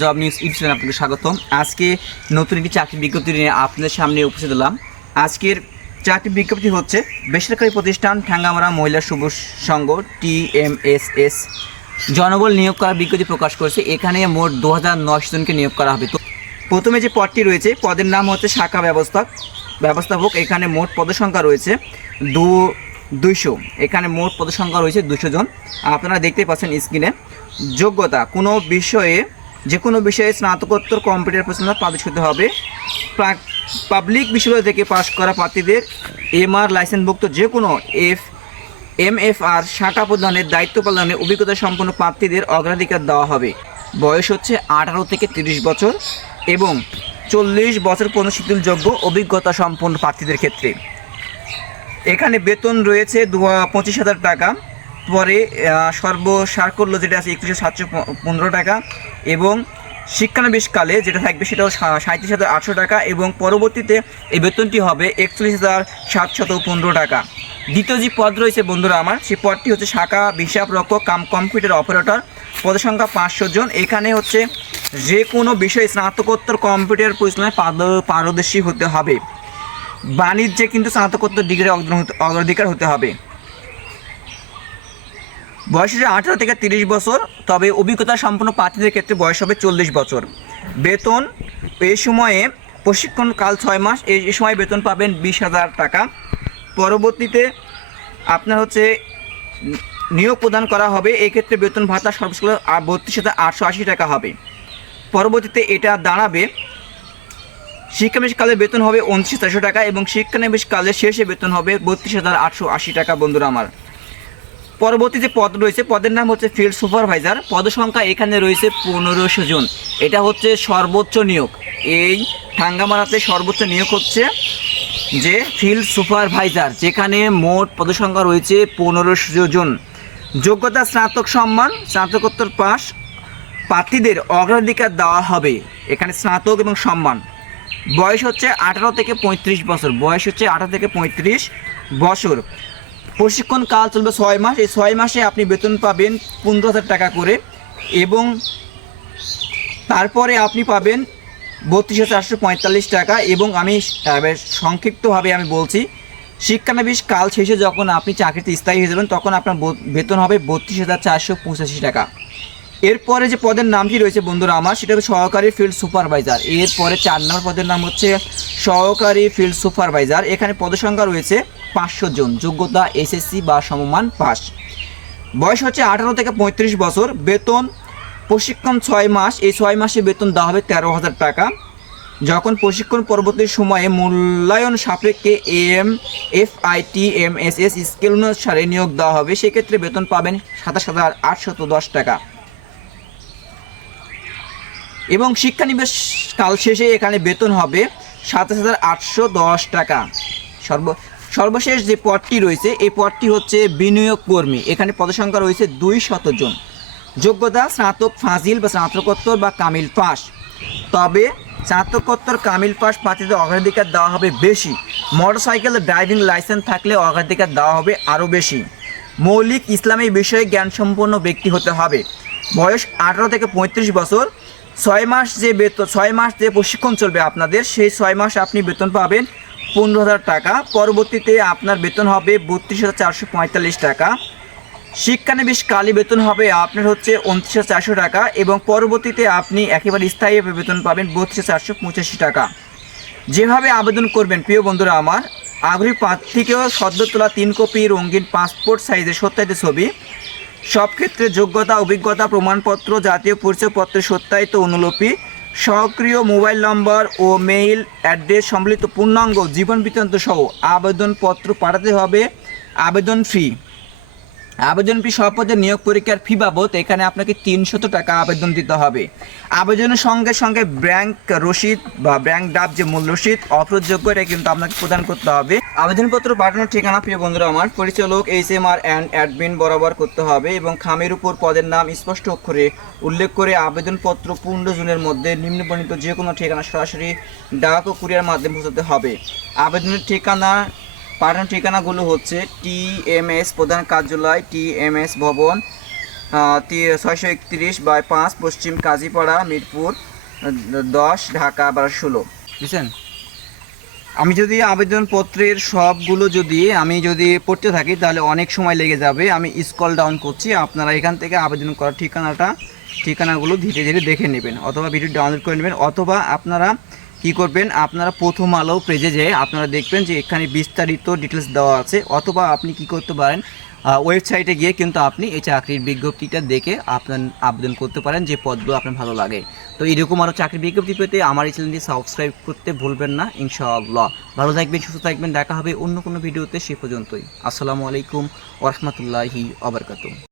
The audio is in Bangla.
জব নিউজ ইউটিউব আপনাকে স্বাগতম। আজকে নতুন একটি চাকরি বিজ্ঞপ্তি নিয়ে আপনাদের সামনে উপস্থিত হলাম। আজকের চাকরি বিজ্ঞপ্তি হচ্ছে, বেসরকারি প্রতিষ্ঠান ঠ্যাঙ্গামারা মহিলা শুভ সংঘ টিএমএসএস জনবল নিয়োগ করার বিজ্ঞপ্তি প্রকাশ করেছে। এখানে মোট দু হাজার নয়শো জনকে নিয়োগ করা হবে। তো প্রথমে যে পদটি রয়েছে, পদের নাম হচ্ছে শাখা ব্যবস্থা ব্যবস্থাপক। এখানে মোট পদসংখ্যা রয়েছে দু, দুইশো। এখানে মোট পদসংখ্যা রয়েছে দুশো জন। আপনারা দেখতে পাচ্ছেন স্ক্রিনে। যোগ্যতা, কোনো বিষয়ে যে কোনো বিষয়ে স্নাতকোত্তর কম্পিউটার প্রশ্ন পাবলিশ হতে হবে। পাবলিক বিশ্ববিদ্যালয় থেকে পাশ করা প্রার্থীদের এমআর লাইসেন্সভুক্ত যে কোনো এফ এমএফআর শাখা প্রদানের, দায়িত্ব পালনে অভিজ্ঞতা সম্পন্ন প্রার্থীদের অগ্রাধিকার দেওয়া হবে। বয়স হচ্ছে আঠারো থেকে তিরিশ বছর এবং চল্লিশ বছর পর্যন্ত শিথিলযোগ্য অভিজ্ঞতা সম্পন্ন প্রার্থীদের ক্ষেত্রে। এখানে বেতন রয়েছে দু পঁচিশ হাজার টাকা। পরে সর্বসারকল্য যেটা আছে একুশে সাতশো পনেরো টাকা এবং শিক্ষানবিশকালে যেটা থাকবে সেটা সাঁত্রিশ হাজার আটশো টাকা এবং পরবর্তীতে এই বেতনটি হবে একচল্লিশ হাজার সাতশত পনেরো টাকা। দ্বিতীয় যে পদ রয়েছে বন্ধুরা আমার, সেই পদটি হচ্ছে শাখা হিসাব রক্ষক কাম কম্পিউটার অপারেটর, পদসংখ্যা পাঁচশো জন। এখানে হচ্ছে যে কোনো বিষয়ে স্নাতকোত্তর কম্পিউটার পরিচালনায় পারদর্শী হতে হবে। বাণিজ্যে কিন্তু স্নাতকোত্তর ডিগ্রি অগ্রাধিকার হতে হবে। বয়স হচ্ছে আঠারো থেকে তিরিশ বছর, তবে অভিজ্ঞতা সম্পন্ন প্রার্থীদের ক্ষেত্রে বয়স হবে চল্লিশ বছর। বেতন এই সময়ে প্রশিক্ষণকাল ছয় মাস এই সময় বেতন পাবেন বিশ হাজার টাকা। পরবর্তীতে আপনার হচ্ছে নিয়োগ প্রদান করা হবে, এই ক্ষেত্রে বেতন ভাতা সর্বোচ্চ বত্রিশ হাজার আটশো আশি টাকা হবে। পরবর্তীতে এটা দাঁড়াবে, শিক্ষানবিশকালে বেতন হবে উনত্রিশ চারশো টাকা এবং শিক্ষানবিশকালে শেষে বেতন হবে বত্রিশ হাজার আটশো আশি টাকা, বন্ধুরা আমার। পরবর্তী যে পদ রয়েছে, পদের নাম হচ্ছে ফিল্ড সুপারভাইজার পদসংখ্যা এখানে রয়েছে পনেরোশো জন। এটা হচ্ছে সর্বোচ্চ নিয়োগ। এই ঠাঙ্গামারাতে সর্বোচ্চ নিয়োগ হচ্ছে যে ফিল্ড সুপারভাইজার যেখানে মোট পদসংখ্যা রয়েছে পনেরোশো জন। যোগ্যতা, স্নাতক সম্মান, স্নাতকোত্তর পাস প্রার্থীদের অগ্রাধিকার দেওয়া হবে। এখানে স্নাতক এবং সম্মান। বয়স হচ্ছে আঠারো থেকে পঁয়ত্রিশ বছর। বয়স হচ্ছে আঠারো থেকে পঁয়ত্রিশ বছর। প্রশিক্ষণ কাল চলবে ছয় মাস। এই ছয় মাসে আপনি বেতন পাবেন পনেরো হাজার টাকা করে এবং তারপরে আপনি পাবেন বত্রিশ চারশো পঁয়তাল্লিশ টাকা এবং আমি সংক্ষিপ্তভাবে আমি বলছি, শিক্ষানবিশ কাল শেষে যখন আপনি চাকরিতে স্থায়ী হয়ে যাবেন, তখন আপনার বেতন হবে বত্রিশ হাজার চারশো পঁচাশি টাকা। এরপরে যে পদের নামটি রয়েছে বন্ধুরা আমার, সেটা হচ্ছে সহকারী ফিল্ড সুপারভাইজার। এরপরে চার নম্বর পদের নাম হচ্ছে সহকারী ফিল্ড সুপারভাইজার। এখানে পদসংখ্যা রয়েছে পাঁচশো জন, যোগ্যতা এসএসসি বা সমমান পাস। বয়স হচ্ছে আঠারো থেকে পঁয়ত্রিশ বছর, বেতন প্রশিক্ষণ ছয় মাস, এই ছয় মাসে বেতন দেওয়া হবে তেরো হাজার টাকা। যখন প্রশিক্ষণ পরবর্তী সময়ে মূল্যায়ন সাপেক্ষে M F I T M S S scale অনুসারে নিয়োগ দেওয়া হবে, সেক্ষেত্রে বেতন পাবেন সাতাশ হাজার আটশত দশ টাকা। এবং শিক্ষানিবেশ কাল শেষে এখানে বেতন হবে সাতাশ হাজার আটশো দশ টাকা। সর্ব, সর্বশেষ যে পদটি রয়েছে, এই পদটি হচ্ছে বিনিয়োগ কর্মী। এখানে পদসংখ্যা রয়েছে দুই জন। যোগ্যতা, স্নাতক ফাজিল বা স্নাতকোত্তর বা কামিল পাস। তবে স্নাতকোত্তর, কামিল পাস প্রার্থীদের অগ্রাধিকার দেওয়া হবে বেশি। মোটরসাইকেল ড্রাইভিং লাইসেন্স থাকলে অগ্রাধিকার দেওয়া হবে আরও বেশি। মৌলিক ইসলামী বিষয়ে জ্ঞানসম্পন্ন ব্যক্তি হতে হবে। বয়স আঠারো থেকে পঁয়ত্রিশ বছর। ছয় মাস যে বেতন, ছয় মাস যে প্রশিক্ষণ চলবে আপনাদের, সেই ছয় মাস আপনি বেতন পাবেন পনেরো হাজার টাকা। পরবর্তীতে আপনার বেতন হবে বত্রিশ হাজার চারশো পঁয়তাল্লিশ টাকা। শিক্ষানবিশ কালী বেতন হবে আপনার হচ্ছে উনত্রিশ হাজার চারশো টাকা এবং পরবর্তীতে আপনি একেবারে স্থায়ীভাবে বেতন পাবেন বত্রিশ চারশো পঁচাশি টাকা। যেভাবে আবেদন করবেন, প্রিয় বন্ধুরা আমার, আগ্রহী প্রার্থীকেও সদ্য তোলা তিন কপি রঙিন পাসপোর্ট সাইজের সত্যায়িত ছবি। সব ক্ষেত্রে যোগ্যতা, অভিজ্ঞতা, প্রমাণপত্র, জাতীয় পরিচয়পত্রের সত্যায়িত অনুলিপি, সক্রিয় মোবাইল নম্বর ও মেইল অ্যাড্রেস সম্বলিত পূর্ণাঙ্গ জীবন বৃত্তান্ত সহ আবেদনপত্র পাঠাতে হবে। আবেদন ফি আবেদন ফি সপদে নিয়োগ পরীক্ষার ফি বাবদ এখানে আপনাকে তিনশত টাকা আবেদন দিতে হবে। আবেদনের সঙ্গে সঙ্গে ব্যাংক রসিদ বা ব্যাংক ডাব যে মূল রসিদ অফরযোগ্য এটা কিন্তু আপনাকে প্রদান করতে হবে। আবেদনপত্র পাঠানোর ঠিকানা প্রিয় বন্ধুরা আমার, পরিচালক H M R and admin বরাবর করতে হবে এবং খামের উপর পদের নাম স্পষ্ট অক্ষরে উল্লেখ করে আবেদনপত্র পনেরো জুনের মধ্যে নিম্নবর্ণিত যে কোনো ঠিকানা সরাসরি ডাক ও কুরিয়ার মাধ্যমে পৌঁছাতে হবে। আবেদনের ঠিকানা পাঠানোর ঠিকানাগুলো হচ্ছে টি এম এস প্রধান কার্যালয় টি এম এস ভবন ছয়শো একত্রিশ বাই পাঁচ পশ্চিম কাজীপাড়া, মিরপুর, দশ, ঢাকা বারো ষোলো। বুঝছেন? আমি যদি আবেদনপত্রের সবগুলো যদি আমি যদি পড়তে থাকি, তাহলে অনেক সময় লেগে যাবে। আমি স্কল ডাউন করছি, আপনারা এখান থেকে আবেদন করার ঠিকানাটা, ঠিকানাগুলো ধীরে ধীরে দেখে নেবেন, অথবা ভিডিও ডাউনলোড করে নেবেন, অথবা আপনারা কি করবেন? আপনারা প্রথম আলো পেজে যেয়ে আপনারা দেখবেন যে এখানে বিস্তারিত ডিটেলস দেওয়া আছে। অথবা আপনি কি করতে পারেন ওয়েবসাইটে গিয়ে কিন্তু আপনি এই চাকরির বিজ্ঞপ্তিটা দেখে আপনার আবেদন করতে পারেন যে পদগুলো আপনার ভালো লাগে। তো এরকম আরও চাকরির বিজ্ঞপ্তি পেতে আমার এই চ্যানেলটি সাবস্ক্রাইব করতে ভুলবেন না, ইনশাআল্লাহ। ভালো থাকবেন, সুস্থ থাকবেন, দেখা হবে অন্য কোনো ভিডিওতে সে পর্যন্তই। আসসালামু আলাইকুম ওরহমতুল্লাহি আবরকাতুম